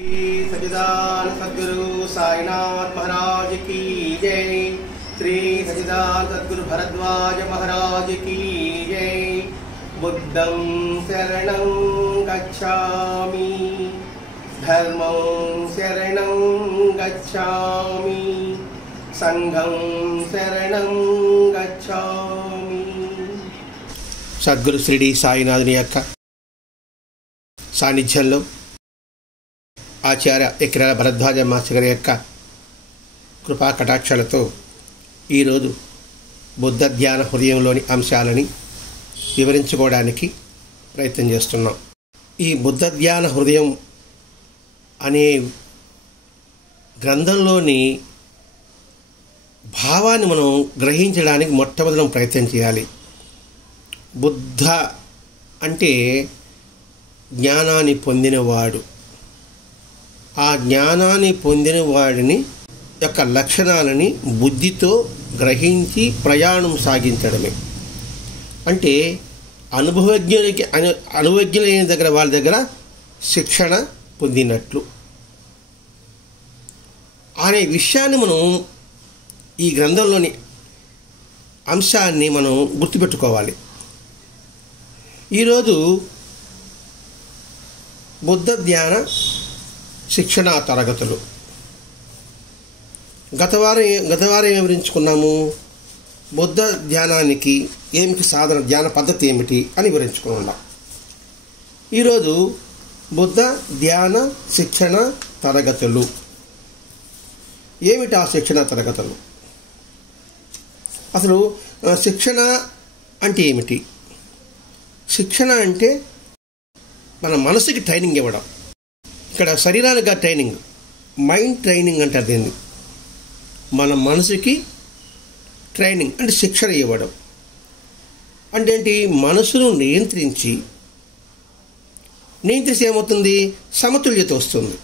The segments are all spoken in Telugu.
सच्चिदानंद सद्गुरु साईनाथ महाराज की जय। श्री सच्चिदानंद सद्गुरु भरद्वाज महाराज की जय। बुद्धं शरणं गच्छामि, धर्मं शरणं गच्छामि, संघं शरणं गच्छामि। సద్గురు శ్రీ సాయినాథుని యొక్క సాన్నిధ్యంలో ఆచార్య ఎక్కిరాల భరద్వాజ మాస్టర్ గారి యొక్క కృపా కటాక్షాలతో ఈరోజు బుద్ధ ధ్యాన హృదయంలోని అంశాలని వివరించుకోవడానికి ప్రయత్నం చేస్తున్నాం. ఈ బుద్ధ ధ్యాన హృదయం అనే గ్రంథంలోని భావాన్ని మనం గ్రహించడానికి మొట్టమొదటి ప్రయత్నం చేయాలి. బుద్ధ అంటే జ్ఞానాన్ని పొందినవాడు. ఆ జ్ఞానాన్ని పొందిన వాడిని యొక్క లక్షణాలని బుద్ధితో గ్రహించి ప్రయాణం సాగించడమే. అంటే అనుభవజ్ఞులైన దగ్గర వాళ్ళ దగ్గర శిక్షణ పొందినట్లు అనే విషయాన్ని మనం ఈ గ్రంథంలోని అంశాన్ని మనం గుర్తుపెట్టుకోవాలి. ఈరోజు బుద్ధ ధ్యాన శిక్షణా తరగతులు గత వారం వివరించుకున్నాము. బుద్ధ ధ్యానానికి ఏమిటి సాధన, ధ్యాన పద్ధతి ఏమిటి అని వివరించుకున్నాం. ఈరోజు బుద్ధ ధ్యాన శిక్షణ తరగతులు. ఏమిటి ఆ శిక్షణ తరగతులు? అసలు శిక్షణ అంటే ఏమిటి? శిక్షణ అంటే మన మనసుకి ట్రైనింగ్ ఇవ్వడం. ఇక్కడ శరీరానికి ట్రైనింగ్, మైండ్ ట్రైనింగ్ అంటారు దీన్ని. మన మనసుకి ట్రైనింగ్ అంటే శిక్షణ ఇవ్వడం. అంటే ఏంటి? మనసును నియంత్రించి ఏమవుతుంది? సమతుల్యత వస్తుంది.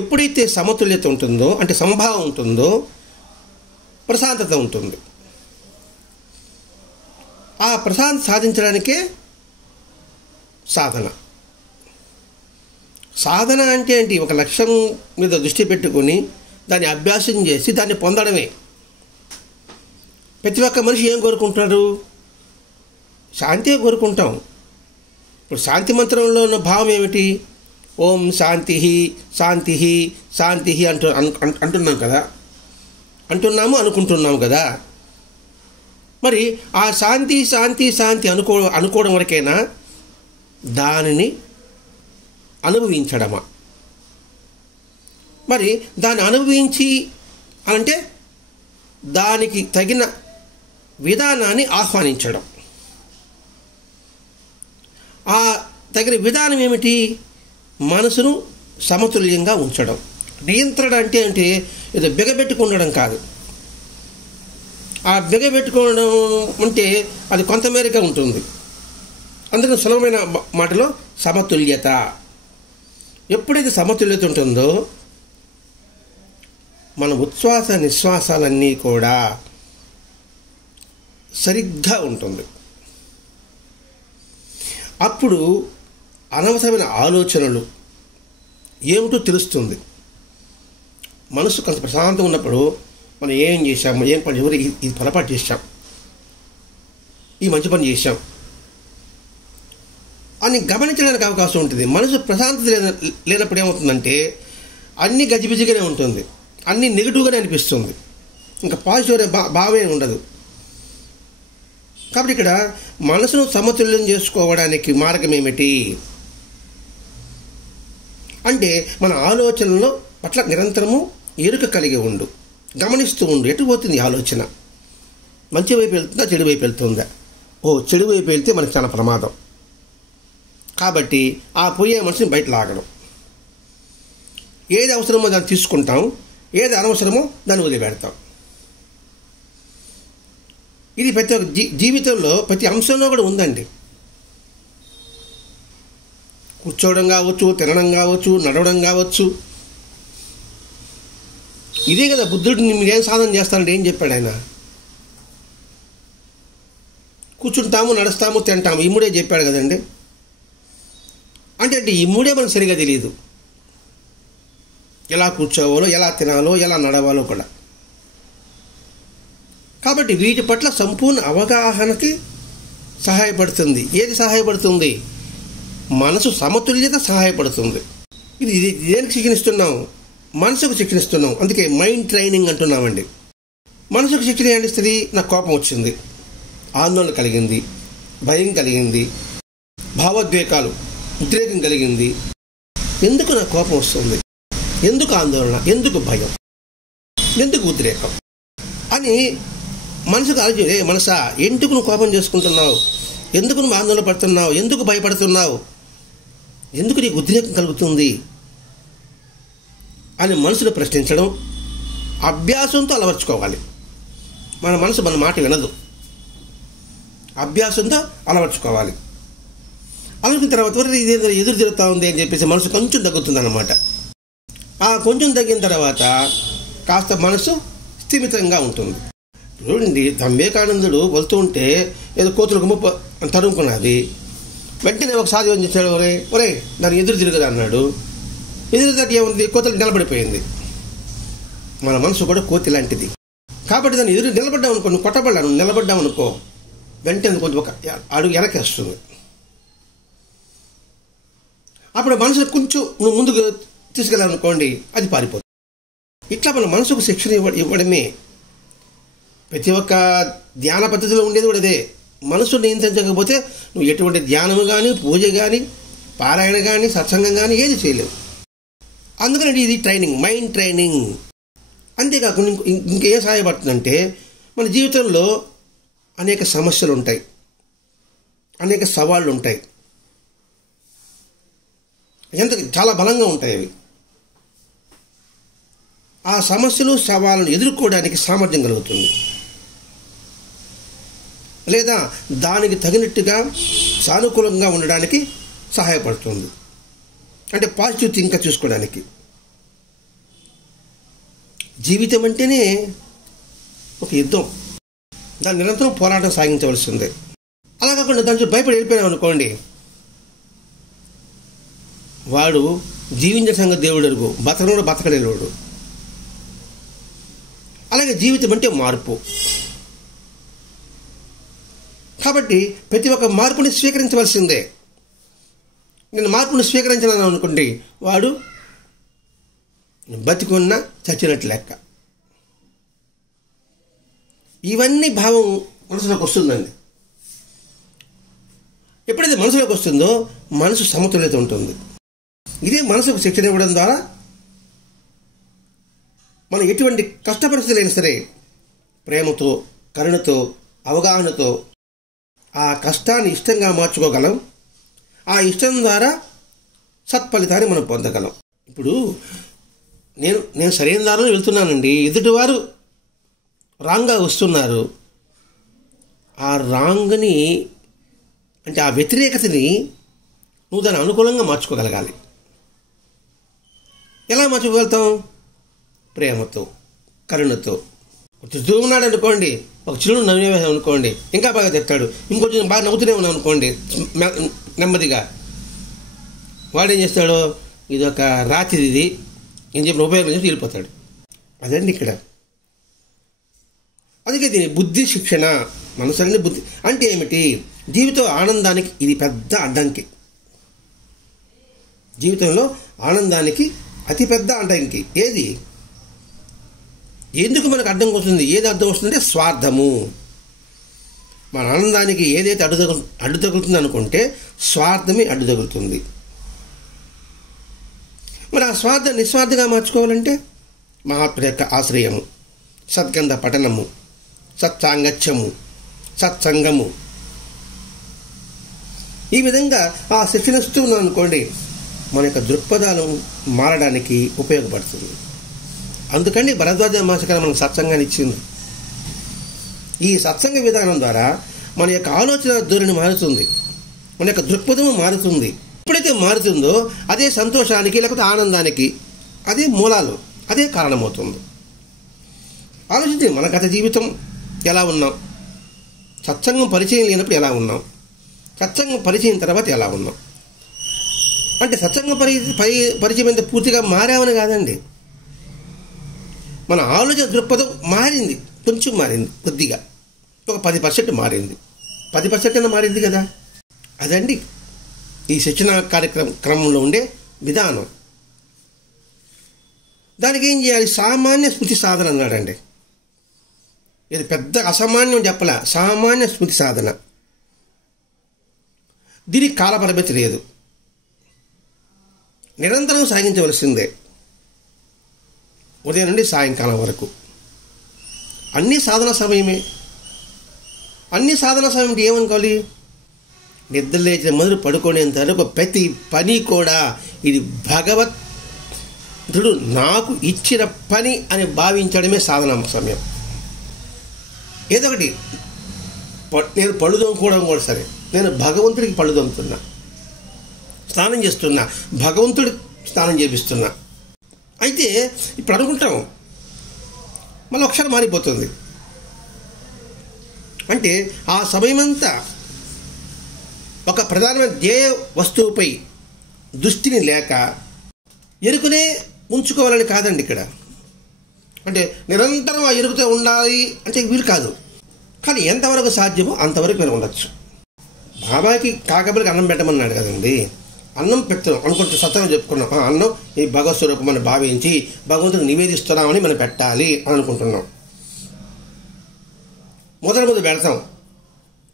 ఎప్పుడైతే సమతుల్యత ఉంటుందో, అంటే సమభావం ఉంటుందో, ప్రశాంతత ఉంటుంది. ఆ ప్రశాంతత సాధించడానికే సాధన. సాధన అంటే ఏంటి? ఒక లక్ష్యం మీద దృష్టి పెట్టుకొని దాన్ని అభ్యాసం చేసి దాన్ని పొందడమే. ప్రతి ఒక్క మనిషి ఏం కోరుకుంటారు? శాంతి కోరుకుంటాం. ఇప్పుడు శాంతి మంత్రంలో ఉన్న భావం ఏమిటి? ఓం శాంతి శాంతి శాంతి అంటున్నాం కదా, అనుకుంటున్నాము కదా. మరి ఆ శాంతి శాంతి శాంతి అనుకోవడం వరకైనా దానిని అనుభవించడమా? మరి దాన్ని అనుభవించి అంటే దానికి తగిన విధానాన్ని ఆహ్వానించడం. ఆ తగిన విధానం ఏమిటి? మనసును సమతుల్యంగా ఉంచడం. నియంత్రణ అంటే ఏదో బిగబెట్టుకుండడం కాదు. ఆ బిగబెట్టుకోవడం అంటే అది కొంతమేరగా ఉంటుంది. అందుకని సులభమైన మాటలో సమతుల్యత. ఎప్పుడైతే సమతుల్యత ఉంటుందో మన ఉచ్ఛ్వాస నిశ్వాసాలన్నీ కూడా సరిగ్గా ఉంటుంది. అప్పుడు అనవసరమైన ఆలోచనలు ఏమిటో తెలుస్తుంది. మనసు కొంత ప్రశాంతంగా ఉన్నప్పుడు మనం ఏం చేశాము, ఏం పని, ఎవరు ఇది పొరపాటు చేశాం, ఈ మంచి పని చేశాం అని గమనించడానికి అవకాశం ఉంటుంది. మనసు ప్రశాంతత లేనప్పుడు ఏమవుతుందంటే అన్నీ గజిబిజిగానే ఉంటుంది, అన్నీ నెగిటివ్గానే అనిపిస్తుంది, ఇంకా పాజిటివ్ భావమే ఉండదు. కాబట్టి ఇక్కడ మనసును సమతుల్యం చేసుకోవడానికి మార్గం ఏమిటి అంటే మన ఆలోచనలో పట్ల నిరంతరము ఎరుక కలిగి ఉండు, గమనిస్తూ ఉండు. ఎటు పోతుంది ఆలోచన? మంచి వైపు వెళ్తుందా, చెడు వైపు వెళ్తుందా? చెడు వైపు వెళ్తే మనకు చాలా ప్రమాదం. కాబట్టి ఆ పోయే మనసుని బయట లాగడం. ఏది అవసరమో దాన్ని తీసుకుంటాం, ఏది అనవసరమో దాన్ని వదిలిపెడతాం. ఇది ప్రతి ఒక్క జీవితంలో ప్రతి అంశంలో కూడా ఉందండి. కూర్చోవడం కావచ్చు, తినడం కావచ్చు, నడవడం కావచ్చు. ఇదే కదా బుద్ధుడు మీరేం సాధన చేస్తానంటే ఏం చెప్పాడు ఆయన? కూర్చుంటాము, నడుస్తాము, తింటాము, ఈ మూడే చెప్పాడు కదండి. అంటే ఈ మూడే మనకు సరిగా తెలియదు. ఎలా కూర్చోవాలో, ఎలా తినాలో, ఎలా నడవాలో కూడా. కాబట్టి వీటి పట్ల సంపూర్ణ అవగాహనకి సహాయపడుతుంది. ఏది సహాయపడుతుంది? మనసు సమతుల్యత సహాయపడుతుంది. ఇది దేనికి శిక్షణ ఇస్తున్నాం? మనసుకు శిక్షణ ఇస్తున్నాం. అందుకే మైండ్ ట్రైనింగ్ అంటున్నామండి. మనసుకు శిక్షణ ఏమిస్తుంది? నాకు కోపం వచ్చింది, ఆందోళన కలిగింది, భయం కలిగింది, భావోద్వేగాలు, ఉద్రేకం కలిగింది. ఎందుకు నాకు కోపం వస్తుంది? ఎందుకు ఆందోళన? ఎందుకు భయం? ఎందుకు ఉద్రేకం అని మనసుకు ఆలోచన. మనసా, ఎందుకు నువ్వు కోపం చేసుకుంటున్నావు? ఎందుకు నువ్వు ఆందోళన పడుతున్నావు? ఎందుకు భయపడుతున్నావు? ఎందుకు నీకు ఉద్రేకం కలుగుతుంది అని మనసును ప్రశ్నించడం అభ్యాసంతో అలవర్చుకోవాలి. మన మనసు మన మాట వినదు. అభ్యాసంతో అలవర్చుకోవాలి. అలవర్చిన తర్వాత ఇదేదో ఎదురు తిరుగుతూ ఉంది అని చెప్పేసి మనసు కొంచెం తగ్గుతుంది అన్నమాట. ఆ కొంచెం తగ్గిన తర్వాత కాస్త మనసు స్థిమితంగా ఉంటుంది. చూడండి, వివేకానందుడు వెళ్తూ ఉంటే ఏదో కోతులకు ముప్పు తరుముకున్నది. వెంటనే ఒకసారి ఏం చేశాడు, ఒరే దాన్ని ఎదురు తిరగదు అన్నాడు. ఎదురు దాటి ఏముంది? కోతలు నిలబడిపోయింది. మన మనసు కూడా కోతి లాంటిది. కాబట్టి దాన్ని ఎదురు నిలబడ్డాం అనుకో, నువ్వు కొట్టబడ్డాను, నిలబడ్డావు అనుకో, వెంటనే కొంచెం ఒక అడుగు వెనక్కి వస్తుంది. అప్పుడు మనసుకు కొంచెం నువ్వు ముందుకు తీసుకెళ్ళాలనుకోండి, అది పారిపోతుంది. ఇట్లా మన మనసుకు శిక్షణ ఇవ్వడమే. ప్రతి ఒక్క ధ్యాన పద్ధతిలో ఉండేది కూడా అదే. మనసు నియంత్రించకపోతే నువ్వు ఎటువంటి ధ్యానము కానీ, పూజ కానీ, పారాయణ కానీ, సత్సంగం కానీ ఏది చేయలేవు. అందుకని ఇది ట్రైనింగ్, మైండ్ ట్రైనింగ్. అంతేకాకుండా ఇంకేం సహాయపడుతుందంటే, మన జీవితంలో అనేక సమస్యలు ఉంటాయి, అనేక సవాళ్ళు ఉంటాయి, చాలా బలంగా ఉంటాయి అవి. ఆ సమస్యలు సవాళ్ళను ఎదుర్కోవడానికి సామర్థ్యం కలుగుతుంది. లేదా దానికి తగినట్టుగా సానుకూలంగా ఉండడానికి సహాయపడుతుంది. అంటే పాజిటివ్ థింక్ చూసుకోవడానికి. జీవితం అంటేనే ఒక యుద్ధం. దాన్ని నిరంతరం పోరాటం సాగించవలసిందే. అలా కాకుండా దాని భయపడి వెళ్ళిపోయాం అనుకోండి, వాడు జీవించిన సంగతి దేవుడు అరుగు, బతకడు బతకలేడు. అలాగే జీవితం అంటే మార్పు. కాబట్టి ప్రతి ఒక్క మార్పుని స్వీకరించవలసిందే. నేను మార్పుని స్వీకరించాను అనుకోండి, వాడు బతికున్నా చచ్చినట్లు లెక్క. ఇవన్నీ భావం మనసులోకి వస్తుందండి. ఎప్పుడైతే మనసులోకి వస్తుందో మనసు సమతుల్యత ఉంటుంది. ఇదే మనసుకు శిక్షణ ఇవ్వడం ద్వారా మనం ఎటువంటి కష్ట పరిస్థితులైనా సరే ప్రేమతో, కరుణతో, అవగాహనతో ఆ కష్టాన్ని ఇష్టంగా మార్చుకోగలం. ఆ ఇష్టం ద్వారా సత్ఫలితాన్ని మనం పొందగలం. ఇప్పుడు నేను సరైన దారిలో వెళ్తున్నానండి, ఎదుటివారు రాంగ్గా వస్తున్నారు. ఆ రాంగ్ని అంటే ఆ వ్యతిరేకతని నువ్వు దాన్ని అనుకూలంగా మార్చుకోగలగాలి. ఎలా మార్చుకోగలుగుతాం? ప్రేమతో, కరుణతో. తిడుతూ ఉన్నాడు అనుకోండి, ఒక చిరుడు నవ్వేసాం అనుకోండి, ఇంకా బాగా తిట్టాడు. ఇంకొంచెం బాగా నవ్వుతూనే ఉన్నాం అనుకోండి, నెమ్మదిగా. వాడేం చేస్తాడు, ఇది ఒక రాత్రి, ఇది ఏం చెప్పిన ఉపయోగం చేసి వెళ్ళిపోతాడు. అదండి ఇక్కడ. అందుకే దీని బుద్ధి శిక్షణ. మనసుని బుద్ధి అంటే ఏమిటి? జీవిత ఆనందానికి ఇది పెద్ద అడ్డంకి. జీవితంలో ఆనందానికి అతిపెద్ద అడ్డంకి ఏది? ఎందుకు మనకు అడ్డం వస్తుంది? ఏది అడ్డం వస్తుందంటే స్వార్థము. మన ఆనందానికి ఏదైతే అడ్డు తగులుతుంది అనుకుంటే స్వార్థమే అడ్డు తగులుతుంది. మరి ఆ స్వార్థం నిస్వార్థంగా మార్చుకోవాలంటే మహాత్ముల యొక్క ఆశ్రయము, సద్గంధ పఠనము, సత్సాంగత్యము, సత్సంగము. ఈ విధంగా ఆ శిక్షణ ఇస్తున్నాం అనుకోండి, మన యొక్క దృక్పథాలు మారడానికి ఉపయోగపడుతుంది. అందుకని భరద్వాజ మహర్షి మనకు సత్సంగాన్ని ఇచ్చింది. ఈ సత్సంగ విధానం ద్వారా మన యొక్క ఆలోచన ధోరణి మారుతుంది, మన యొక్క దృక్పథము మారుతుంది. ఎప్పుడైతే మారుతుందో అదే సంతోషానికి లేకపోతే ఆనందానికి అదే మూలాలు, అదే కారణమవుతుంది. ఆలోచించి మన గత జీవితం ఎలా ఉన్నాం, సత్సంగం పరిచయం లేనప్పుడు ఎలా ఉన్నాం, సత్సంగం పరిచయం తర్వాత ఎలా ఉన్నాం. అంటే సత్సంగం పరిచయం అయితే పూర్తిగా మారామని కాదండి. మన ఆలోచన దృక్పథం మారింది, కొంచెం మారింది, కొద్దిగా ఒక 10% మారింది. 10% మారింది కదా. అదండి ఈ శిక్షణ క్రమంలో ఉండే విధానం. దానికి ఏం చేయాలి? సామాన్య స్మృతి సాధన అన్నాడండి. ఇది పెద్ద అసామాన్యం చెప్పలా, సామాన్య స్మృతి సాధన. దీనికి కాలపరిమితి లేదు, నిరంతరం సాగించవలసిందే, ఉదయం నుండి సాయంకాలం వరకు. అన్ని సాధన సమయమే. అన్ని సాధన సమయం అంటే ఏమనుకోవాలి? నిద్ర లేచిన మొదలు పడుకునేంత వరకు ప్రతి పని కూడా ఇది భగవంతుడు నాకు ఇచ్చిన పని అని భావించడమే సాధన సమయం. ఏదో ఒకటి, నేను పళ్ళు తోముకోవడం కూడా సరే, నేను భగవంతుడికి పళ్ళు తోముతున్నా, స్నానం చేస్తున్నా, భగవంతుడి స్నానం చేపిస్తున్నా. అయితే ఇప్పుడు అనుకుంటాం, మళ్ళీ ఒకసారి మారిపోతుంది. అంటే ఆ సమయమంతా ఒక ప్రధానమైన ధ్యేయ వస్తువుపై దృష్టిని లేక ఎరుకునే ఉంచుకోవాలని కాదండి ఇక్కడ. అంటే నిరంతరం ఆ ఎరుకుతో ఉండాలి అంటే వీలు కాదు. కానీ ఎంతవరకు సాధ్యమో అంతవరకు నేను ఉండొచ్చు. బాబాకి కాకబలికి అన్నం పెట్టమన్నాడు కదండి. అన్నం పెట్టడం అనుకుంటే సత్యం చెప్పుకున్నాం. అన్నం ఈ భగవత్ స్వరూపం మనం భావించి భగవంతుడికి నివేదిస్తున్నామని మనం పెట్టాలి అని అనుకుంటున్నాం. మొదలు పెడతాం,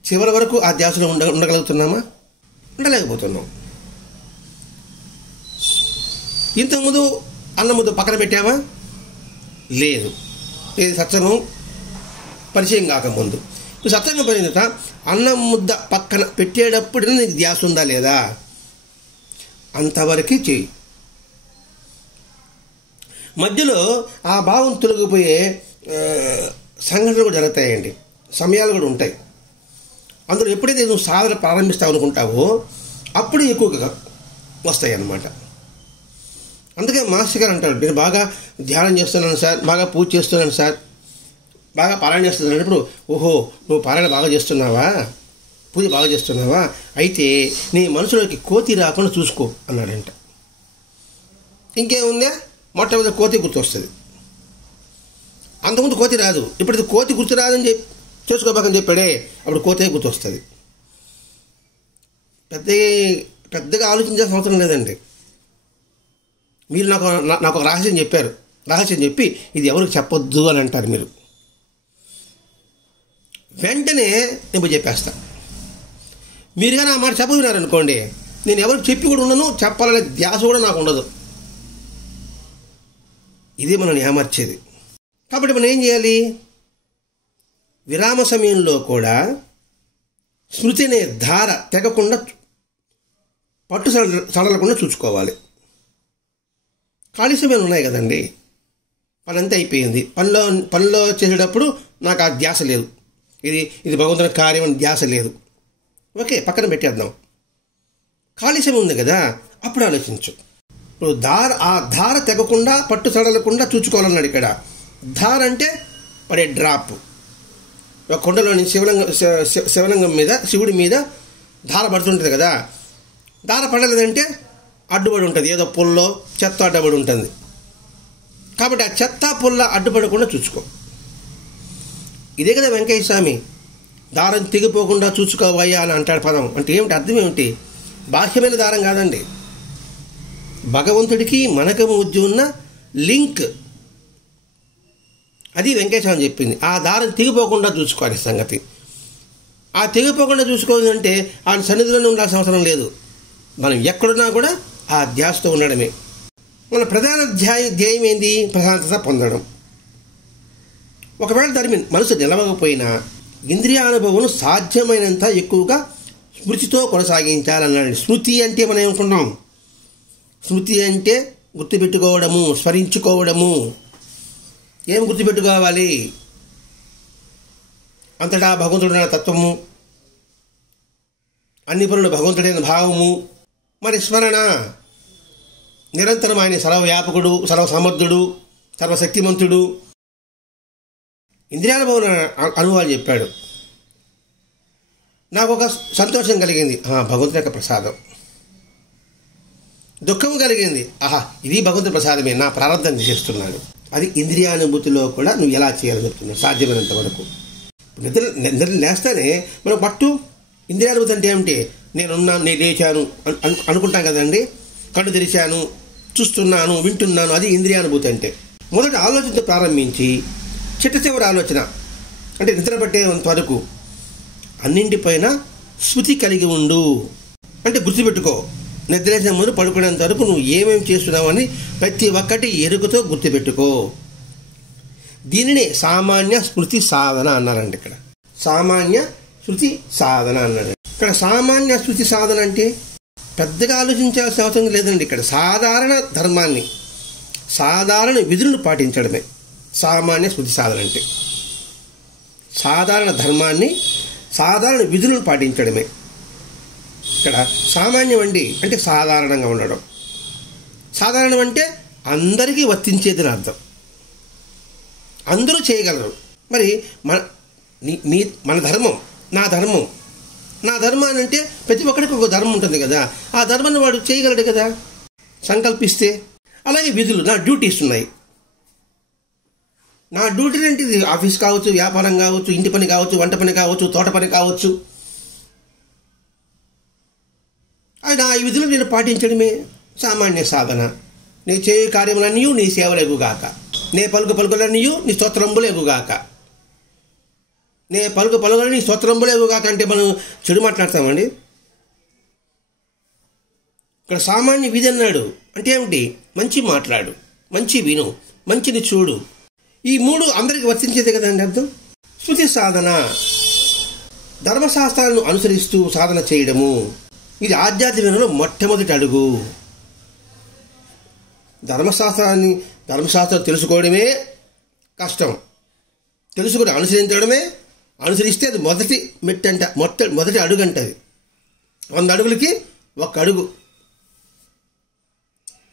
చివరి వరకు ఆ ధ్యాసలో ఉండగలుగుతున్నామా? ఉండలేకపోతున్నాం. ఇంతకుముందు అన్నం ముద్ద పక్కన పెట్టామా? లేదు. ఇది సత్సంగం పరిచయం కాకముందు. ఇప్పుడు సత్సంగం పరిచిన తర్వాత అన్నం ముద్ద పక్కన పెట్టేటప్పుడు నీకు ధ్యాస ఉందా లేదా? అంతవరకే చెయ్యి. మధ్యలో ఆ భావం తొలగిపోయే సంఘటనలు కూడా జరుగుతాయండి, సమయాలు కూడా ఉంటాయి. అందులో ఎప్పుడైతే నువ్వు సాధన ప్రారంభిస్తావు అనుకుంటావో అప్పుడు ఎక్కువగా వస్తాయి అన్నమాట. అందుకే మాస్టర్ గారు అంటారు, నేను బాగా ధ్యానం చేస్తున్నాను సార్, బాగా పూజ చేస్తున్నాను సార్, బాగా పారాయణ చేస్తున్నాను. ఇప్పుడు ఓహో నువ్వు పారాయణ బాగా చేస్తున్నావా, పూజ బాగా చేస్తున్నావా, అయితే నీ మనసులోకి కోతి రాకుండా చూసుకో అన్నాడంట. ఇంకేముందా? మొట్టమొదటి కోతి గుర్తు వస్తుంది. అంతకుముందు కోతి రాదు. ఇప్పుడు ఇది కోతి గుర్తు రాదని చెప్పి చేసుకోబాకని చెప్పాడే, అప్పుడు కోతే గుర్తు వస్తుంది. పెద్దగా ఆలోచించాల్సిన అవసరం లేదండి. మీరు నాకు ఒక రహస్యం చెప్పారు, రహస్యం చెప్పి ఇది ఎవరికి చెప్పొద్దు అని అంటారు. మీరు వెంటనే నేను చెప్పేస్తా. మీరు కానీ ఆ మాట చెప్పగలిగారనుకోండి, నేను ఎవరికి చెప్పి కూడా ఉండను, చెప్పాలనే ధ్యాస కూడా నాకు ఉండదు. ఇదే మనం ఏమర్చేది. కాబట్టి మనం ఏం చేయాలి? విరామ సమయంలో కూడా స్మృతి అనే ధార తెగకుండా, పట్టు సడలకుండా చూసుకోవాలి. ఖాళీ సమయాలు ఉన్నాయి కదండి, పని అంతా అయిపోయింది. పనిలో చేసేటప్పుడు నాకు ఆ ధ్యాస లేదు, ఇది భగవంతుని కార్యం అని ధ్యాస లేదు. ఓకే, పక్కన పెట్టేద్దాం. ఖాళీ సమయం ఉంది కదా, అప్పుడు ఆలోచించు. ఇప్పుడు ఆ ధార తెగకుండా, పట్టు సడలకుండా చూసుకోవాలన్నాడు ఇక్కడ. ధార అంటే పడే డ్రాప్. ఒక కొండలోని శివలింగం మీద, శివుడి మీద ధార పడుతుంటుంది కదా, ధార పడలేదంటే అడ్డుపడి ఉంటుంది, ఏదో పుల్లో చెత్త అడ్డుపడి ఉంటుంది. కాబట్టి ఆ చెత్త పుల్ల అడ్డుపడకుండా చూసుకో. ఇదే కదా వెంకయ్య స్వామి దారం తెగిపోకుండా చూసుకోవయ్యా అని అంటాడు. పదం అంటే ఏమిటి, అర్థం ఏమిటి? బాహ్యమైన దారం కాదండి, భగవంతుడికి మనకు మధ్య ఉన్న లింక్. అది వెంకయ్య స్వామి చెప్పింది. ఆ దారం తెగిపోకుండా చూసుకోవాలి సంగతి. ఆ తెగిపోకుండా చూసుకోవాలంటే ఆయన సన్నిధిలోనే ఉండాల్సిన అవసరం లేదు. మనం ఎక్కడున్నా కూడా ఆ ధ్యాసతో ఉండడమే. మన ప్రధాన ధ్యేయం ఏంది? ప్రశాంతత పొందడం. ఒకవేళ దాని మనసు నిలవకపోయినా ఇంద్రియానుభవం సాధ్యమైనంత ఎక్కువగా స్మృతితో కొనసాగించాలన్నాడు. స్మృతి అంటే మనం ఏమనుకున్నాం? స్మృతి అంటే గుర్తుపెట్టుకోవడము, స్మరించుకోవడము. ఏం గుర్తుపెట్టుకోవాలి? అంతటా భగవంతుడైన తత్వము, అన్ని పనులు భగవంతుడైన భావము. మరి స్మరణ నిరంతరం ఆయన సర్వవ్యాపకుడు, సర్వసమర్థుడు, సర్వశక్తిమంతుడు. ఇంద్రియానుభవం అనుభవాలు చెప్పాడు. నాకు ఒక సంతోషం కలిగింది, భగవంతుని యొక్క ప్రసాదం. దుఃఖం కలిగింది, ఇది భగవంతుని ప్రసాదమే, నా ప్రారంభం చేస్తున్నాడు. అది ఇంద్రియానుభూతిలో కూడా నువ్వు ఎలా చేయాలని చెప్తున్నావు సాధ్యమైనంత వరకు. నిద్ర లేస్తానే మనం పట్టు ఇంద్రియానుభూతి అంటే ఏమిటి? నేనున్నాను, నేను లేచాను అనుకుంటాం కదండి. కళ్ళు తెరిచాను, చూస్తున్నాను, వింటున్నాను, అది ఇంద్రియానుభూతి అంటే. మొదట ఆలోచనతో ప్రారంభించి చిట్ట చివరి ఆలోచన అంటే నిద్ర పట్టేంత వరకు అన్నింటిపైన స్మృతి కలిగి ఉండు. అంటే గుర్తుపెట్టుకో, నిద్రేసిన ముందు పడుకునేంత వరకు నువ్వు ఏమేమి చేస్తున్నావని ప్రతి ఒక్కటి ఎరుకతో గుర్తుపెట్టుకో. దీనినే సామాన్య స్మృతి సాధన అన్నారండి. ఇక్కడ సామాన్య స్మృతి సాధన అన్నాడు. ఇక్కడ సామాన్య స్మృతి సాధన అంటే పెద్దగా ఆలోచించాల్సిన అవసరం లేదండి. ఇక్కడ సాధారణ ధర్మాన్ని, సాధారణ విధులను పాటించడమే సామాన్య స్మృతి సాధన అంటే. సాధారణ ధర్మాన్ని, సాధారణ విధులను పాటించడమే. ఇక్కడ సామాన్యం అండి అంటే సాధారణంగా ఉండడం. సాధారణం అంటే అందరికీ వర్తించేది అని అర్థం, అందరూ చేయగలరు. మరి మన ధర్మం, నా ధర్మం, నా ధర్మాన్ని అంటే ప్రతి ఒక్కరికి ఒక ధర్మం ఉంటుంది కదా, ఆ ధర్మాన్ని వాడు చేయగలడు కదా సంకల్పిస్తే. అలాగే విధులు, నా డ్యూటీస్ ఉన్నాయి. నా డ్యూటీ అంటే ఇది ఆఫీస్ కావచ్చు, వ్యాపారం కావచ్చు, ఇంటి పని కావచ్చు, వంట పని కావచ్చు, తోట పని కావచ్చు. అది ఈ విధులు నేను పాటించడమే సామాన్య సాధన. నీ చేయ కార్యములన్నీ నీ సేవలేగుగాక, నే పలుకు పలుకులన్నీ నీ స్తోత్రంబులేగుగాక. నే పలుకు పలుకులని నీ స్తోత్రంబులేగుగాక అంటే మనం చెడు మాట్లాడతామండి. ఇక్కడ సామాన్య విధి అన్నాడు అంటే ఏమిటి? మంచి మాట్లాడు, మంచి విను, మంచిని చూడు. ఈ మూడు అందరికి వర్తించేదే కదండి అర్థం. స్మృతి సాధన ధర్మశాస్త్రాలను అనుసరిస్తూ సాధన చేయడము, ఇది ఆధ్యాత్మికలో మొట్టమొదటి అడుగు. ధర్మశాస్త్రం తెలుసుకోవడమే కష్టం, తెలుసుకుని అనుసరించడమే, అనుసరిస్తే అది మొదటి మెట్టంట, మొదటి అడుగు అంటది. 100 అడుగులకి 1 అడుగు.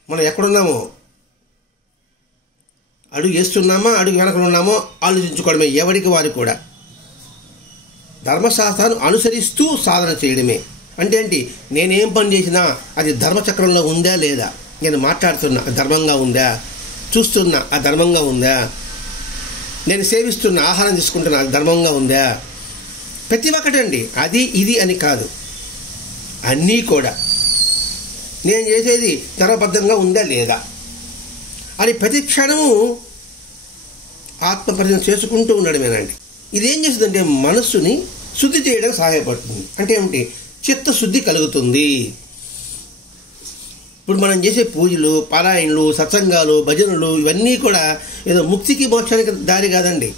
మనం ఎక్కడున్నామో, అడుగు వేస్తున్నామా, అడుగు వెనకలు ఉన్నామో ఆలోచించుకోవడమే ఎవరికి వారికి కూడా. ధర్మశాస్త్రాన్ని అనుసరిస్తూ సాధన చేయడమే అంటే ఏంటి? నేనేం పని చేసినా అది ధర్మచక్రంలో ఉందా లేదా, నేను మాట్లాడుతున్నా ధర్మంగా ఉందా, చూస్తున్నా ఆ ధర్మంగా ఉందా, నేను సేవిస్తున్న ఆహారం తీసుకుంటున్నా అది ధర్మంగా ఉందా. ప్రతి ఒక్కటండి, అది ఇది అని కాదు, అన్నీ కూడా నేను చేసేది ధర్మబద్ధంగా ఉందా లేదా అని ప్రతి క్షణము ఆత్మపరిశీలన చేసుకుంటూ ఉండడమేనండి. ఇదేం చేస్తుందంటే మనస్సుని శుద్ధి చేయడానికి సహాయపడుతుంది. అంటే ఏమిటి? చిత్తశుద్ధి కలుగుతుంది. ఇప్పుడు మనం చేసే పూజలు, పారాయణలు, సత్సంగాలు, భజనలు ఇవన్నీ కూడా ఏదో ముక్తికి మోక్షానికి దారి కాదండి,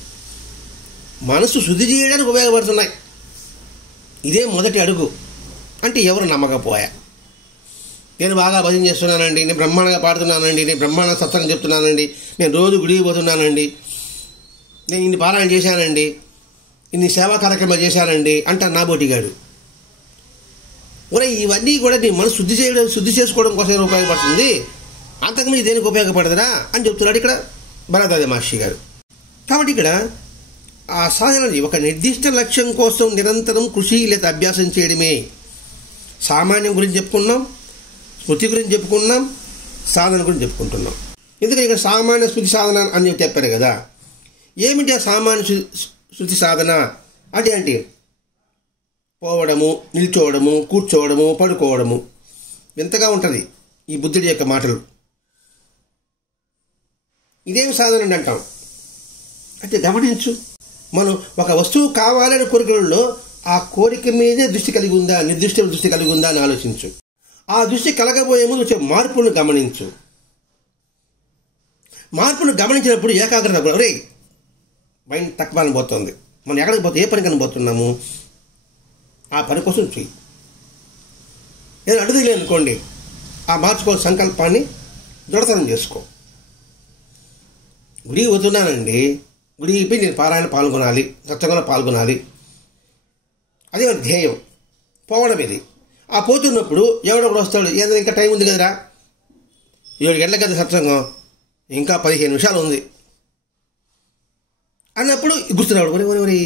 మనసు శుద్ధి చేయడానికి ఉపయోగపడుతున్నాయి. ఇదే మొదటి అడుగు. అంటే ఎవరు నమ్మకపోయా, నేను బాగా భజన చేస్తున్నానండి, నేను బ్రహ్మాండంగా పాడుతున్నానండి, నేను బ్రహ్మాండ సత్సంగం చెప్తున్నానండి, నేను రోజు గుడికి పోతున్నానండి, నేను ఇన్ని పారాయణ చేశానండి, ఇన్ని సేవా కార్యక్రమాలు చేశానండి అంటాను నా బోటిగాడు. ఒరే, ఇవన్నీ కూడా నీ మనసు శుద్ధి చేసుకోవడం కోసం ఉపయోగపడుతుంది, అంతకుమించి దేనికి ఉపయోగపడదురా అని చెప్తున్నాడు ఇక్కడ భరద్వాజ మహర్షి గారు. కాబట్టి ఇక్కడ ఆ సాధనని ఒక నిర్దిష్ట లక్ష్యం కోసం నిరంతరం కృషి లేదా అభ్యాసం చేయడమే. సామాన్యం గురించి చెప్పుకున్నాం, స్మృతి గురించి చెప్పుకున్నాం, సాధన గురించి చెప్పుకుంటున్నాం. ఎందుకంటే ఇక్కడ సామాన్య స్మృతి సాధన అని చెప్పారు కదా. ఏమిటి ఆ సామాన్య శృతి సాధన అంటే? ఏంటి? పోవడము, నిల్చోవడము, కూర్చోవడము, పడుకోవడము. వింతగా ఉంటుంది ఈ బుద్ధుడి యొక్క మాటలు. ఇదేం సాధన అని అంటాం అంటే గమనించు, మనం ఒక వస్తువు కావాలని కోరికలలో ఆ కోరిక మీదే దృష్టి కలిగి ఉందా, నిర్దిష్ట దృష్టి కలిగి ఉందా అని ఆలోచించు. ఆ దృష్టి కలగబోయే ముందు వచ్చే మార్పును గమనించు. మార్పును గమనించినప్పుడు ఏకాగ్రత, రే మైండ్ తక్కువ పోతుంది, మనం ఎక్కడికి పోతే ఏ పని కనిపోతున్నాము ఆ పని కోసం చెయ్యి. ఏదైనా అడుగులే అనుకోండి, ఆ మార్చుకోవాల్సిన సంకల్పాన్ని దృఢతరం చేసుకో. గుడికి పోతున్నానండి, గుడికి పోయి నేను పారాయణ పాల్గొనాలి, సత్సంగంలో పాల్గొనాలి, అదే మన ధ్యేయం. పోవడం ఇది. ఆ పోతున్నప్పుడు ఎవడొకడు వస్తాడు, ఏదో ఇంకా టైం ఉంది కదరా, 7 గంటల కదా సత్సంగం, ఇంకా 15 నిమిషాలు ఉంది అన్నప్పుడు గుర్తున్నాడు, ఒరే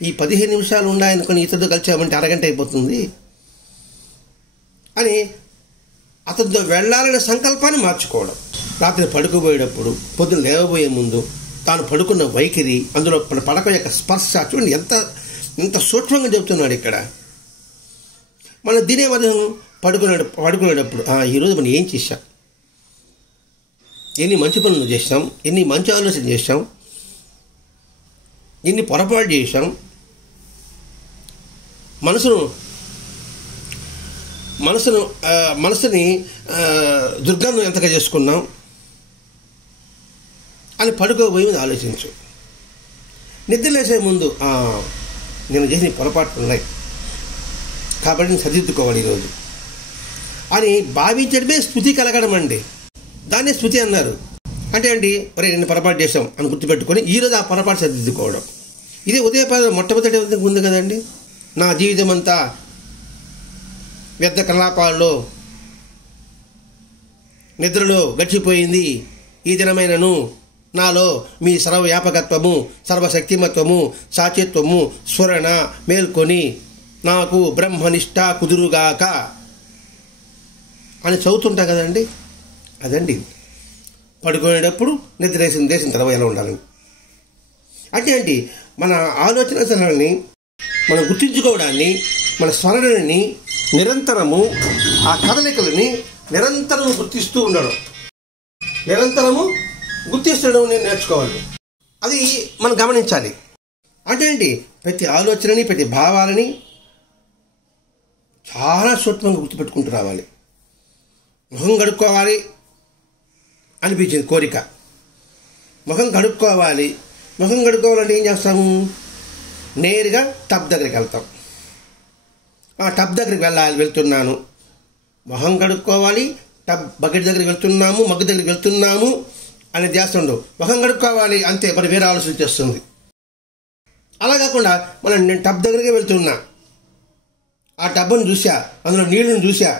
ఈ 15 నిమిషాలు ఉన్నాయనుకొని ఇతరుతో కలిసామంటే అరగంట అయిపోతుంది అని అతనితో వెళ్ళాలనే సంకల్పాన్ని మార్చుకోవడం. రాత్రి పడుకోబోయేటప్పుడు, పొద్దున లేవబోయే ముందు తాను పడుకున్న వైఖరి, అందులో పడక యొక్క స్పర్శ చూడండి ఎంత సూక్ష్మంగా చెబుతున్నాడు ఇక్కడ. మనం దీనే మధ్య పడుకునేటప్పుడు ఈరోజు మనం ఏం చేశాం, ఎన్ని మంచి పనులు చేసాం, ఎన్ని మంచి ఆలోచన చేసాం, ఎన్ని పొరపాటు చేసాం, మనసుని దుర్గంధం ఎంతగా చేసుకున్నాం అని పడుకోబోయి ఆలోచించు. నిద్రలేసే ముందు నేను చేసిన పొరపాట్లు ఉన్నాయి కాబట్టి నేను సరిదిద్దుకోవాలి ఈరోజు అని భావించడమే స్మృతి కలగడం అండి. దాన్నే స్మృతి అన్నారు. అంటే అండి నేను పొరపాటు చేసాం అని గుర్తుపెట్టుకొని ఈరోజు ఆ పొరపాటు సరిదిద్దుకోవడం. ఇదే ఉదయపాదం మొట్టమొదటి ఉంది కదండి. నా జీవితం అంతా వ్యర్థ కలాపాల్లో నిద్రలో గడిచిపోయింది. ఈ దినమైనను నాలో మీ సర్వవ్యాపకత్వము, సర్వశక్తిమత్వము, సాచిత్వము స్ఫురణ మేల్కొని నాకు బ్రహ్మనిష్ట కుదురుగాక అని చదువుతుంటా కదండి. అదండి పడుకునేటప్పుడు నిద్రేసిన తర్వాత ఎలా ఉండాలి అంటే ఏంటి, మన ఆలోచన సరళిని మనం గుర్తించుకోవడాన్ని, మన స్మరణని నిరంతరము, ఆ కదలికలని నిరంతరము గుర్తిస్తూ ఉండడం, నిరంతరము గుర్తిస్తడం నేను నేర్చుకోవాలి. అది మనం గమనించాలి. అంటే ఏంటి, ప్రతి ఆలోచనని, ప్రతి భావాలని చాలా సూక్ష్మంగా గుర్తుపెట్టుకుంటూ రావాలి. ముఖం కడుక్కోవాలి అనిపించింది కోరిక, ముఖం కడుక్కోవాలి. ముఖం కడుక్కోవాలంటే ఏం చేస్తాము, నేరుగా టబ్ దగ్గరికి వెళ్తాం. ఆ టబ్ దగ్గరికి వెళ్తున్నాను, మొహం కడుక్కోవాలి, టబ్ బకెట్ దగ్గరికి వెళ్తున్నాము, మగ్గు దగ్గరికి వెళ్తున్నాము అని చేస్తుండు. మొహం కడుక్కోవాలి అంతే, మరి వేరే ఆలోచన చేస్తుంది. అలా కాకుండా నేను టబ్ దగ్గరికి వెళ్తున్నా, ఆ టబ్ను చూసా, అందులో నీళ్లను చూసా,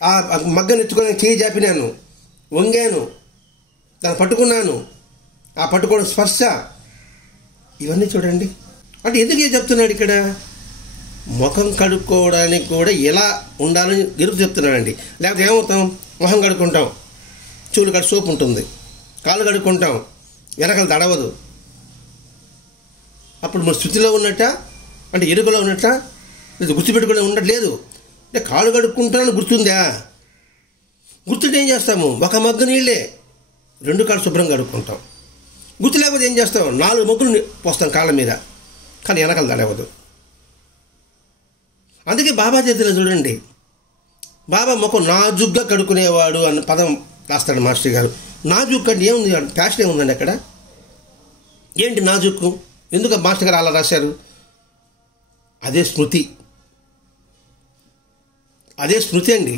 ఆ మగ్గను ఎత్తుకొని చేయి జాపినాను, వంగాను, దాన్ని పట్టుకున్నాను, ఆ పట్టుకోవడం స్పర్శ, ఇవన్నీ చూడండి. అంటే ఎందుకు ఏం చెప్తున్నాడు ఇక్కడ, ముఖం కడుక్కోవడానికి కూడా ఎలా ఉండాలని ఎరుపు చెప్తున్నాడండి. లేకపోతే ఏమవుతాం, ముఖం కడుక్కుంటాం, చూలు కడు సోపు ఉంటుంది, కాళ్ళు కడుక్కుంటాం, వెనకలు తడవదు. అప్పుడు మన స్థితిలో ఉన్నట్ట, అంటే ఎరుకలో ఉన్నట్ట, గుర్తుపెట్టుకునే ఉండట్లేదు. అంటే కాళ్ళు కడుక్కుంటానని గుర్తుందా, గుర్తుంటే ఏం చేస్తాము, ఒక మగ్గు నీళ్ళే 2 కాళ్ళు శుభ్రం కడుక్కుంటాం. గుర్తు లేకపోతే ఏం చేస్తాం, 4 మగ్గులు పోస్తాం కాళ్ళ మీద, కానీ వెనకలు తడవదు. అందుకే బాబా చేతిలో చూడండి, బాబా ముఖం నాజుగ్గా కడుక్కునేవాడు అన్న పదం రాస్తాడు మాస్టర్ గారు. నాజుక్ అంటే ఏముంది, ఫ్యాషన్ ఏముందండి అక్కడ, ఏంటి నాజుక్కు, ఎందుకు మాస్టర్ గారు అలా రాశారు? అదే స్మృతి, అదే స్మృతి అండి.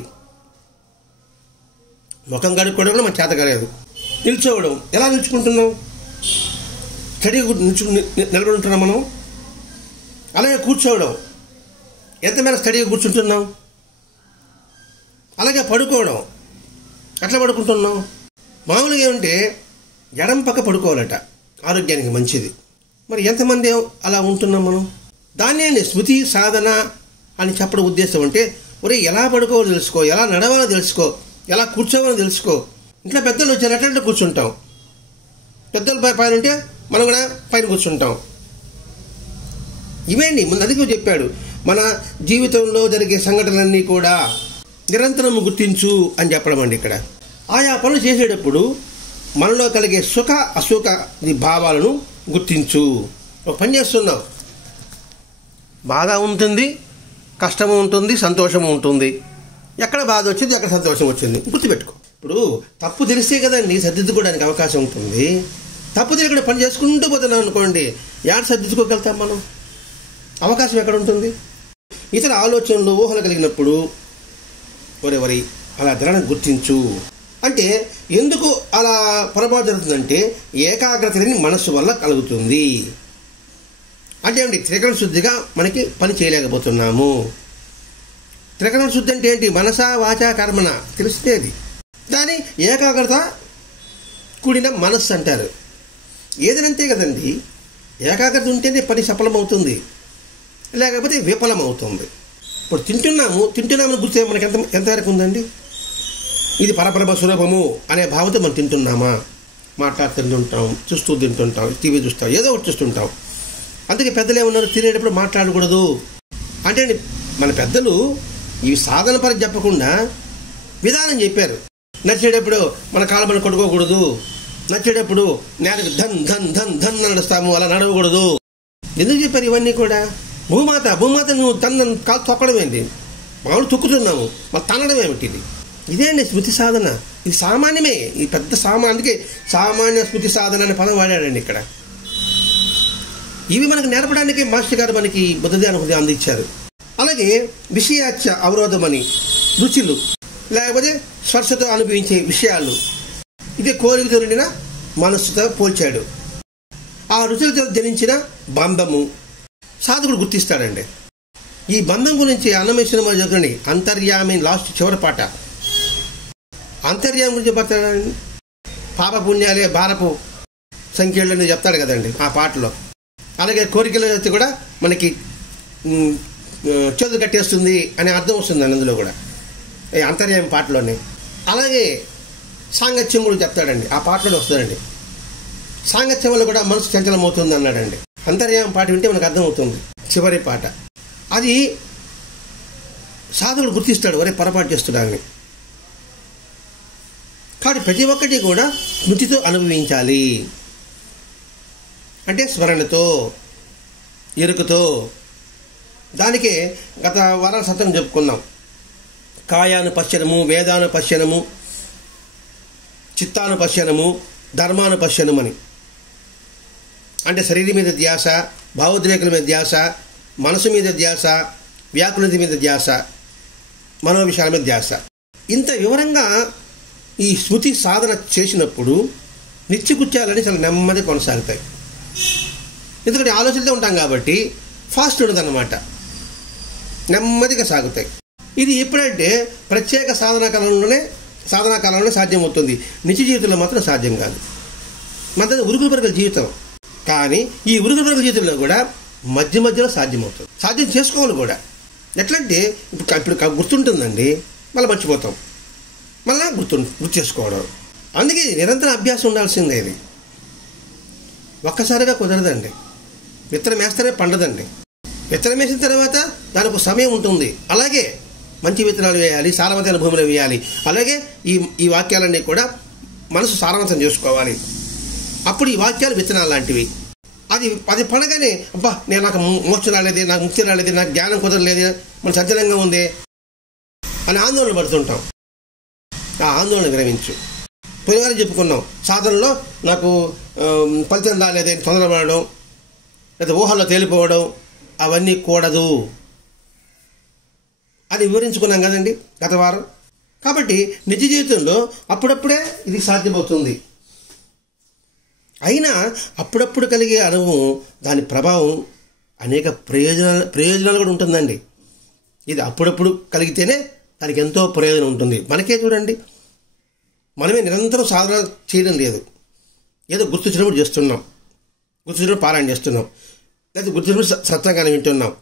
ముఖం కడుక్కోవడం కూడా మన చేత కాలేదు. నిల్చోవడం ఎలా నిల్చుకుంటున్నాం, స్టడీగా నిలబడి ఉంటున్నాం మనం. అలాగే కూర్చోవడం ఎంత మేర స్టడీగా కూర్చుంటున్నాం. అలాగే పడుకోవడం ఎట్లా పడుకుంటున్నాం. మామూలుగా ఏమంటే ఎడం పక్క పడుకోవాలట, ఆరోగ్యానికి మంచిది. మరి ఎంతమంది అలా ఉంటున్నాం మనం. దాన్నే స్మృతి సాధన అని చెప్పడం ఉద్దేశం అంటే, ఎలా పడుకోవాలో తెలుసుకో, ఎలా నడవాలో తెలుసుకో, ఎలా కూర్చోవాలో తెలుసుకో. ఇంట్లో పెద్దలు వచ్చారు అట్లా కూర్చుంటాం, పెద్దలు పైన ఉంటే మనం కూడా పైన కూర్చుంటాం. ఇవేండి ముందు అదిగో చెప్పాడు, మన జీవితంలో జరిగే సంఘటనలన్నీ కూడా నిరంతరం గుర్తించు అని చెప్పడం అండి. ఇక్కడ ఆయా పనులు చేసేటప్పుడు మనలో కలిగే సుఖ అసుఖ భావాలను గుర్తించు. ఒక పని చేస్తున్నావు, బాధ ఉంటుంది, కష్టము ఉంటుంది, సంతోషము ఉంటుంది. ఎక్కడ బాధ వచ్చింది, ఎక్కడ సంతోషం వచ్చింది గుర్తుపెట్టుకో. ఇప్పుడు తప్పు తెలిస్తే కదండి సర్దిద్దుకోవడానికి అవకాశం ఉంటుంది. తప్పు తెలియకుండా పని చేసుకుంటూ పోతున్నాం అనుకోండి, యాడ్ సర్దిద్దుకోగలుగుతాం మనం, అవకాశం ఎక్కడ ఉంటుంది. ఇతర ఆలోచనలు ఊహలు కలిగినప్పుడు వరి అలా ధరను గుర్తించు. అంటే ఎందుకు అలా పొరపాటు జరుగుతుందంటే, ఏకాగ్రతని మనస్సు వల్ల కలుగుతుంది. అంటే ఏమిటి, త్రికరణ శుద్ధిగా మనకి పని చేయలేకపోతున్నాము. త్రికరణ శుద్ధి అంటే ఏంటి, మనస వాచ కర్మణ తెలిస్తేది. దాని ఏకాగ్రత కూడిన మనస్సు అంటారు. ఏదనంతే కదండి, ఏకాగ్రత ఉంటేనే పని సఫలమవుతుంది, లేకపోతే విఫలమవుతుంది. ఇప్పుడు తింటున్నామని గుర్తు మనకి ఎంతవరకు ఉందండి. ఇది పరబ్రహ్మ స్వరూపము అనే భావంతో మనం తింటున్నామా? మాట్లాడుతుంటాం, చూస్తూ తింటుంటాం, టీవీ చూస్తాం, ఏదో ఒకటి చూస్తుంటాం. అందుకే పెద్దలు ఏమన్నారు, తినేటప్పుడు మాట్లాడకూడదు అంటే మన పెద్దలు ఈ సాధన పరి చెప్పకుండా విధానం చెప్పారు. నచ్చేటప్పుడు మన కాళ్ళ మన కొట్టుకోకూడదు, నచ్చేటప్పుడు నేలకు ధన్ ధన్ ధన్ ధన్ నడుస్తాము, అలా నడవకూడదు. ఎందుకు చెప్పారు ఇవన్నీ కూడా? భూమాత నువ్వు తన కాలు తొక్కడం ఏంటి? మామూలు తొక్కుతున్నాము, మరి తనడం ఏమిటి? ఇదే అండి స్మృతి సాధన. ఇది సామాన్యమే, ఈ పెద్ద అందుకే సామాన్య స్మృతి సాధన అనే పదం వాడాడండి ఇక్కడ. ఇవి మనకు నేర్పడానికి మాస్టర్ గారు మనకి బుద్ధ హృదయం అందించారు. అలాగే విషయాచ అవరోధమని రుచులు, లేకపోతే స్పర్శతో అనుభవించే విషయాలు, ఇదే కోరికతో నిండిన మనస్సుతో పోల్చాడు. ఆ రుచులతో జనించిన బంధము సాధకుడు గుర్తిస్తాడండి. ఈ బంధం గురించి అన్నమేశ్వరం వారు చెప్తాడండి. అంతర్యామి లాస్ట్ చివరి పాట అంతర్యామి గురించి చెప్తాడండి. పాప పుణ్యాలే భారపు సంఖ్యలని చెప్తాడు కదండి ఆ పాటలో. అలాగే కోరికల కూడా మనకి చేతులు కట్టేస్తుంది అనే అర్థం వస్తుందండి అందులో కూడా, ఈ అంతర్యామి పాటలోనే. అలాగే సాంగత్యం కూడా చెప్తాడండి, ఆ పాటలో వస్తుందండి. సాంగత్యం వల్ల కూడా మనసు చంచలమవుతుంది అన్నాడండి. అంతర్యామి పాట వింటే మనకు అర్థమవుతుంది చివరి పాట. అది సాధకుడు గుర్తిస్తాడు, వరే పొరపాటు చేస్తున్నాడని. కాబట్టి ప్రతి ఒక్కటి కూడా స్మృతితో అనుభవించాలి. అంటే స్మరణతో, ఎరుకతో. దానికే గత వారం సత్యం చెప్పుకున్నాం. కాయానుపశ్యనము, వేదానుపశ్యనము, చిత్తానుపశ్యనము, ధర్మానుపశ్యనము అని. అంటే శరీరం మీద ధ్యాస, భావోద్రేకుల మీద ధ్యాస, మనసు మీద ధ్యాస, వ్యాకులత మీద ధ్యాస, మనో విషయాల మీద ధ్యాస. ఇంత వివరంగా ఈ స్మృతి సాధన చేసినప్పుడు నిత్యకృత్యాలని చాలా నెమ్మది కొనసాగుతాయి. ఎందుకంటే ఆలోచనతో ఉంటాం కాబట్టి ఫాస్ట్ ఉండదన్నమాట, నెమ్మదిగా సాగుతాయి. ఇది ఎప్పుడంటే ప్రత్యేక సాధనా కాలంలోనే సాధ్యమవుతుంది. నిత్య జీవితంలో మాత్రం సాధ్యం కాదు. మన ఉరుకులు పరుగుల జీవితం. కానీ ఈ ఉరుకులు పరుగుల జీవితంలో కూడా మధ్య మధ్యలో సాధ్యమవుతుంది. సాధ్యం చేసుకోవాలి కూడా. ఎట్లంటే ఇప్పుడు గుర్తుంటుందండి, మళ్ళీ మర్చిపోతాం, మళ్ళీ గుర్తు చేసుకోవడం. అందుకే నిరంతర అభ్యాసం ఉండాల్సిందే. ఇది ఒక్కసారిగా కుదరదండి. విత్తనం వేస్తేనే పండదండి. విత్తనం వేసిన తర్వాత దానికి ఒక సమయం ఉంటుంది. అలాగే మంచి విత్తనాలు వేయాలి, సారవంతమైన భూమిలో వేయాలి. అలాగే ఈ వాక్యాలన్నీ కూడా మనసు సారవంతం చేసుకోవాలి. అప్పుడు ఈ వాక్యాలు విత్తనాలు లాంటివి. అది పడగానే అబ్బా నాకు మోక్షం రాలేదు, నాకు ముక్తి రాలేదు, నాకు జ్ఞానం కుదరలేదు, మన సజ్జనంగా ఉంది అని ఆందోళన పడుతుంటాం. ఆ ఆందోళన విరమించు. పోయినవారం చెప్పుకున్నాం, సాధనలో నాకు ఫలితం రాలేదని తొందరపడడం, లేదా ఊహల్లో తేలిపోవడం, అవన్నీ కూడదు అని వివరించుకున్నాం కదండి గత వారం. కాబట్టి నిజ జీవితంలో అప్పుడప్పుడే ఇది సాధ్యమవుతుంది. అయినా అప్పుడప్పుడు కలిగే అనుభవం, దాని ప్రభావం అనేక ప్రయోజనాలు కూడా ఉంటుందండి. ఇది అప్పుడప్పుడు కలిగితేనే దానికి ఎంతో ప్రయోజనం ఉంటుంది. మనకే చూడండి, మనమే నిరంతరం సాధన చేయడం లేదు. ఏదో గుర్తొచ్చినప్పుడు చేస్తున్నాం, గుర్తొచ్చినప్పుడు పారాయణ చేస్తున్నాం, లేదా గుర్తొచ్చినప్పుడు సత్సంగాన్ని వింటున్నాం.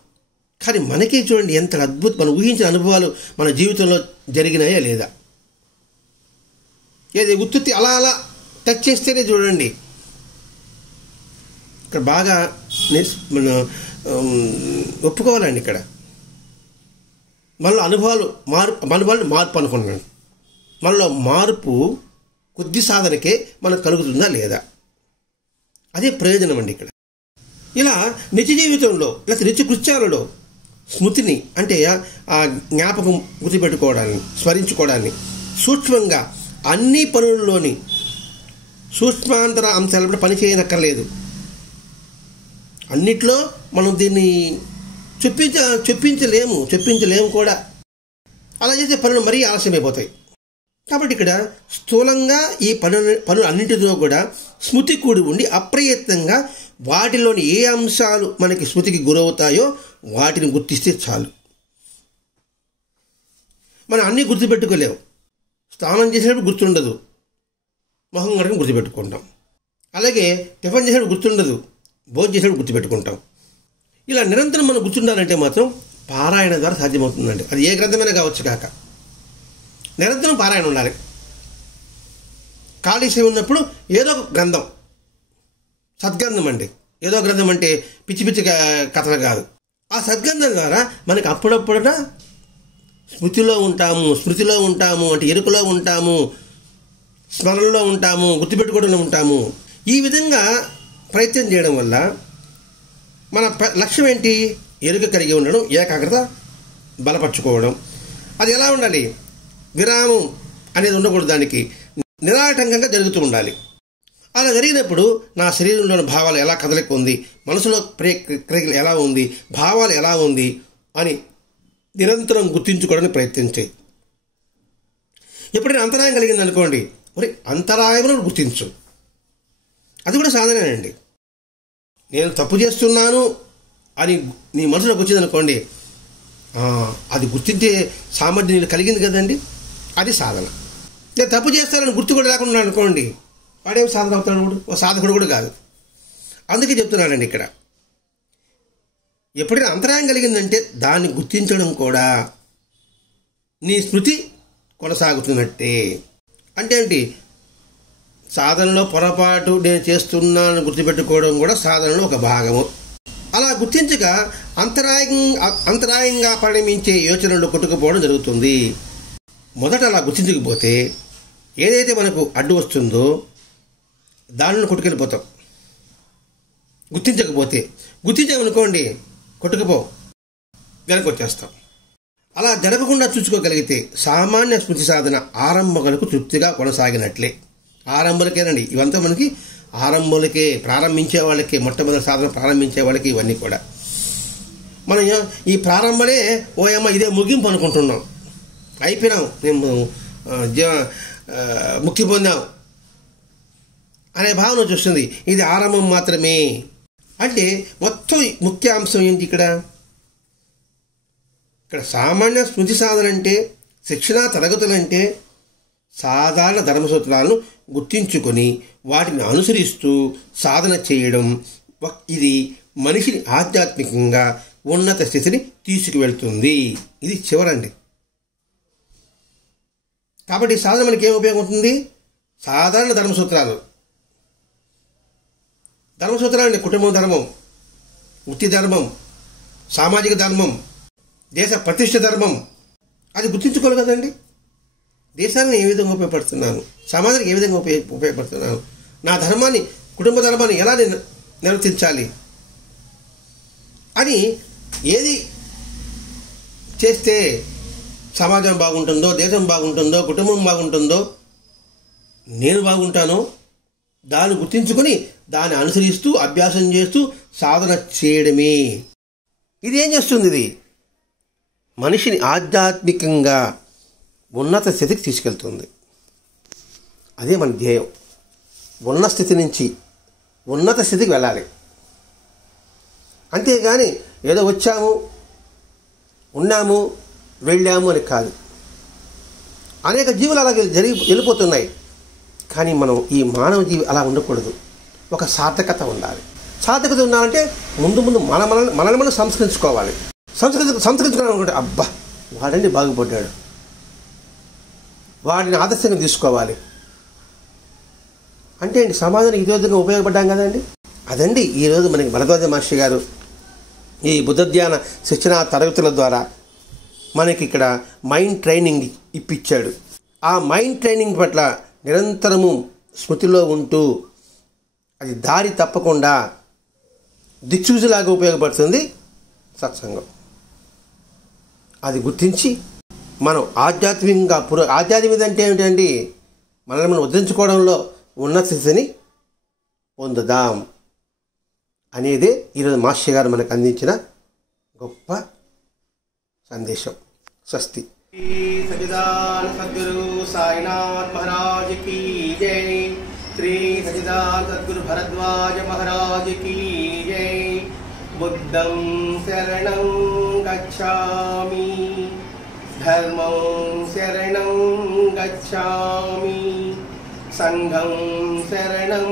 కానీ మనకే చూడండి ఎంత అద్భుతం, మనం ఊహించిన అనుభవాలు మన జీవితంలో జరిగినాయా లేదా. ఏది గుర్తు అలా టచ్ చేస్తేనే చూడండి, ఇక్కడ బాగా మనం ఒప్పుకోవాలండి. ఇక్కడ మనలో అనుభవాలు మార్పు అనుకున్నాను. మనలో మార్పు కొద్ది సాధనకే మనకు కలుగుతుందా లేదా, అదే ప్రయోజనం అండి ఇక్కడ. ఇలా నిత్య జీవితంలో లేకపోతే నిత్య కృత్యాలలో స్మృతిని అంటే ఆ జ్ఞాపకం గుర్తుపెట్టుకోవడాన్ని, స్మరించుకోవడాన్ని సూక్ష్మంగా అన్ని పనుల్లోని సూక్ష్మాంతర అంశాలప్పుడు పని చేయనక్కర్లేదు. అన్నిట్లో మనం దీన్ని చెప్పించలేము కూడా. అలా చేసే పనులు మరీ ఆలస్యమైపోతాయి. కాబట్టి ఇక్కడ స్థూలంగా ఈ పనులు అన్నింటితో కూడా స్మృతి కూడి ఉండి అప్రయత్నంగా వాటిలోని ఏ అంశాలు మనకి స్మృతికి గురవుతాయో వాటిని గుర్తిస్తే చాలు. మనం అన్నీ గుర్తుపెట్టుకోలేము. స్నానం చేసేటప్పుడు గుర్తుండదు, మొహం కడుకుని గుర్తుపెట్టుకుంటాం. అలాగే టిఫిన్ చేసేటప్పుడు గుర్తుండదు, భోజనం చేసేటప్పుడు గుర్తుపెట్టుకుంటాం. ఇలా నిరంతరం మనం గుర్తుండాలంటే మాత్రం పారాయణ ద్వారా సాధ్యమవుతుందండి. అది ఏ గ్రంథమైనా కావచ్చు కాక. నిరంతరం పారాయణ ఉండాలి. ఖాళీ సేవ ఉన్నప్పుడు ఏదో ఒక గ్రంథం, సద్గ్రంథం అండి. ఏదో గ్రంథం అంటే పిచ్చి పిచ్చి కథలు కాదు. ఆ సద్గ్రంథం ద్వారా మనకి అప్పుడప్పుడున స్మృతిలో ఉంటాము అంటే ఎరుకలో ఉంటాము, స్మరణలో ఉంటాము, గుర్తుపెట్టుకోవడంలో ఉంటాము. ఈ విధంగా ప్రయత్నం చేయడం వల్ల మన లక్ష్యం ఏంటి? ఎరుక కలిగి ఉండడం, ఏకాగ్రత బలపరచుకోవడం. అది ఎలా ఉండాలి? విరామం అనేది ఉండకూడదు, దానికి నిరాటంకంగా జరుగుతూ ఉండాలి. అలా జరిగినప్పుడు నా శరీరంలోని భావాలు ఎలా కదలిక ఉంది, మనసులో క్రియలు ఎలా ఉంది, భావాలు ఎలా ఉంది అని నిరంతరం గుర్తించుకోవడానికి ప్రయత్నించాయి. ఎప్పుడైనా అంతరాయం కలిగింది అనుకోండి, మరి అంతరాయమును గుర్తించు. అది కూడా సాధనేనండి. నేను తప్పు చేస్తున్నాను అని నీ మనసులోకి వచ్చింది అనుకోండి, అది గుర్తించే సామర్థ్యం నీకు కలిగింది కదండి, అది సాధన. నేను తప్పు చేస్తానని గుర్తు కూడా లేకుండా అనుకోండి, వాడేం సాధన అవుతాడు? ఓ సాధకుడు కూడా కాదు. అందుకే చెప్తున్నానండి, ఇక్కడ ఎప్పుడైనా అంతరాయం కలిగిందంటే దాన్ని గుర్తించడం కూడా నీ స్మృతి కొనసాగుతున్నట్టే. అంటే ఏంటి? సాధనలో పొరపాటు నేను చేస్తున్నాను గుర్తుపెట్టుకోవడం కూడా సాధనలో ఒక భాగము. అలా గుర్తించక అంతరాయంగా పరిణమించే యోచనలు కొట్టుకుపోవడం జరుగుతుంది. మొదట అలా గుర్తించకపోతే ఏదైతే మనకు అడ్డు వస్తుందో దానిని కొట్టుకెళ్ళిపోతాం. గుర్తించామనుకోండి, కొట్టుకుపో, వెనక్కి వచ్చేస్తాం. అలా జరగకుండా చూసుకోగలిగితే సామాన్య స్మృతి సాధన ఆరంభకులకు తృప్తిగా కొనసాగినట్లే. ఆరంభలకేనండి ఇవంతా, మనకి ఆరంభలకే, ప్రారంభించే వాళ్ళకి, మొట్టమొదటి సాధన ప్రారంభించే వాళ్ళకి ఇవన్నీ కూడా. మనం ఈ ప్రారంభమే ఓయమ్మ ఇదే ముగింపు అనుకుంటున్నాం, అయిపోయినాం, మేము ముక్తి పొందాం అనే భావన చూస్తుంది. ఇది ఆరంభం మాత్రమే. అంటే మొత్తం ముఖ్యాంశం ఏంటి ఇక్కడ సామాన్య స్మృతి సాధన అంటే, శిక్షణా తరగతులంటే సాధారణ ధర్మసూత్రాలను గుర్తించుకొని వాటిని అనుసరిస్తూ సాధన చేయడం. ఇది మనిషిని ఆధ్యాత్మికంగా ఉన్నత స్థితిని తీసుకువెళ్తుంది. ఇది చివరండి. కాబట్టి సాధన మనకి ఏం ఉపయోగం ఉంటుంది? సాధారణ ధర్మసూత్రాలు అంటే కుటుంబ ధర్మం, వృత్తి ధర్మం, సామాజిక ధర్మం, దేశ ప్రతిష్ఠ ధర్మం, అది గుర్తించుకోవాలి కదండి. దేశాన్ని ఏ విధంగా ఉపయోగపడుతున్నాను, సమాజానికి ఏ విధంగా ఉపయోగపడుతున్నాను, నా ధర్మాన్ని, కుటుంబ ధర్మాన్ని ఎలా నిర్వర్తించాలి అని ఏది చేస్తే సమాజం బాగుంటుందో, దేశం బాగుంటుందో, కుటుంబం బాగుంటుందో, నేను బాగుంటానో దాన్ని గుర్తించుకొని దాన్ని అనుసరిస్తూ అభ్యాసం చేస్తూ సాధన చేయడమే. ఇది ఏం చేస్తుంది? ఇది మనిషిని ఆధ్యాత్మికంగా ఉన్నత స్థితికి తీసుకెళ్తుంది. అదే మన ధ్యేయం. ఉన్న స్థితి నుంచి ఉన్నత స్థితికి వెళ్ళాలి. అంతేగాని ఏదో వచ్చాము, ఉన్నాము, వెళ్ళాము అని కాదు. అనేక జీవులు అలాగే వెళ్ళిపోతున్నాయి. కానీ మనం ఈ మానవ జీవి అలా ఉండకూడదు. ఒక సార్థకత ఉండాలి. సార్థకత ఉండాలంటే ముందు మనల్ని మనం సంస్కరించుకోవాలి. సంస్కరించుకోవాలనుకుంటే అబ్బా వాడండి బాగుపడ్డాడు, వాడిని ఆదర్శంగా తీసుకోవాలి అంటే ఏంటి? సమాజానికి ఇదే విధంగా ఉపయోగపడ్డాం కదండి. అదండి ఈరోజు మనకి భరద్వాజ మహర్షి గారు ఈ బుద్ధధ్యాన శిక్షణ తరగతుల ద్వారా మనకి ఇక్కడ మైండ్ ట్రైనింగ్ ఇప్పించాడు. ఆ మైండ్ ట్రైనింగ్ పట్ల నిరంతరము స్మృతిలో ఉంటూ అది దారి తప్పకుండా దిక్సూచిలాగా ఉపయోగపడుతుంది సత్సంగం. అది గుర్తించి మనం ఆధ్యాత్మికంగా ఆధ్యాత్మికత అంటే ఏమిటండి? మనల్ని మనం ఉద్ధరించుకోవడంలో ఉన్నత స్థితిని పొందుదాం అనేదే ఈరోజు మాస్టర్ గారు మనకు అందించిన గొప్ప సందేశం. స్వస్తి. సచిదానంద సద్గురు సాయినాథ్ మహారాజ్ కీ జై. శ్రీ సచిదానంద సద్గురు భరద్వాజ మహారాజ్ కీ జై. బుద్ధం శరణం గచ్ఛామి, ధర్మం శరణం గచ్ఛామి, సంఘం శరణం